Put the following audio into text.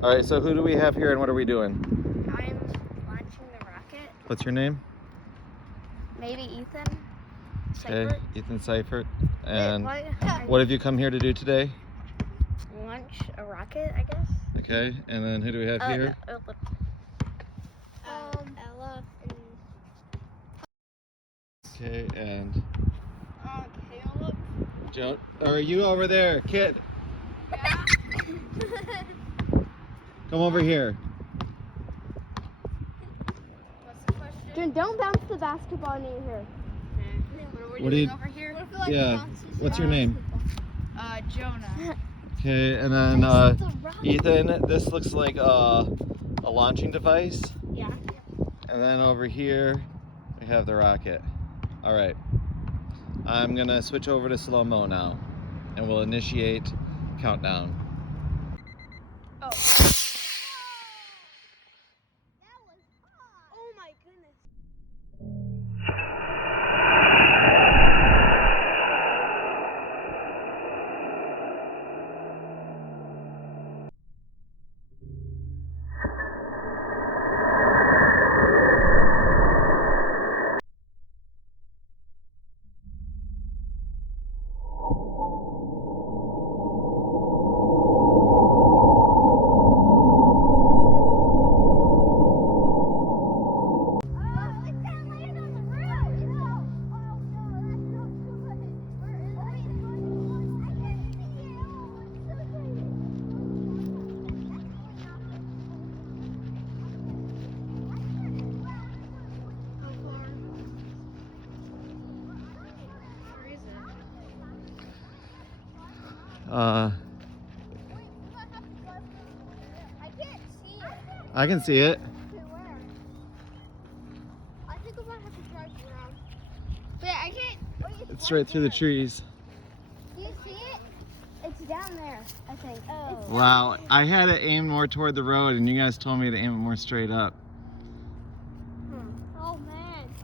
All right, so who do we have here and what are we doing? I'm launching the rocket. What's your name? Maybe Ethan. Okay, Seifert. Ethan Seifert. And Wait, what have you come here to do today? Launch a rocket, I guess. Okay, and then who do we have here? Ella and Okay, and Caleb. Joe. Are you over there, kid? Yeah. Come over here. What's the question? Jen, don't bounce the basketball near here. What are we What do doing you- over here? Yeah. What's your name? Jonah. Okay, and then Ethan. This looks like a launching device. Yeah. And then over here, we have the rocket. All right. I'm gonna switch over to slow-mo now, and we'll initiate countdown. Oh. Oh my goodness. I can see it. I think I might have to drive around. But I can't. It's right through the trees. Do you see it? It's down there, I think. Oh. Wow, I had it aimed more toward the road, and you guys told me to aim it more straight up.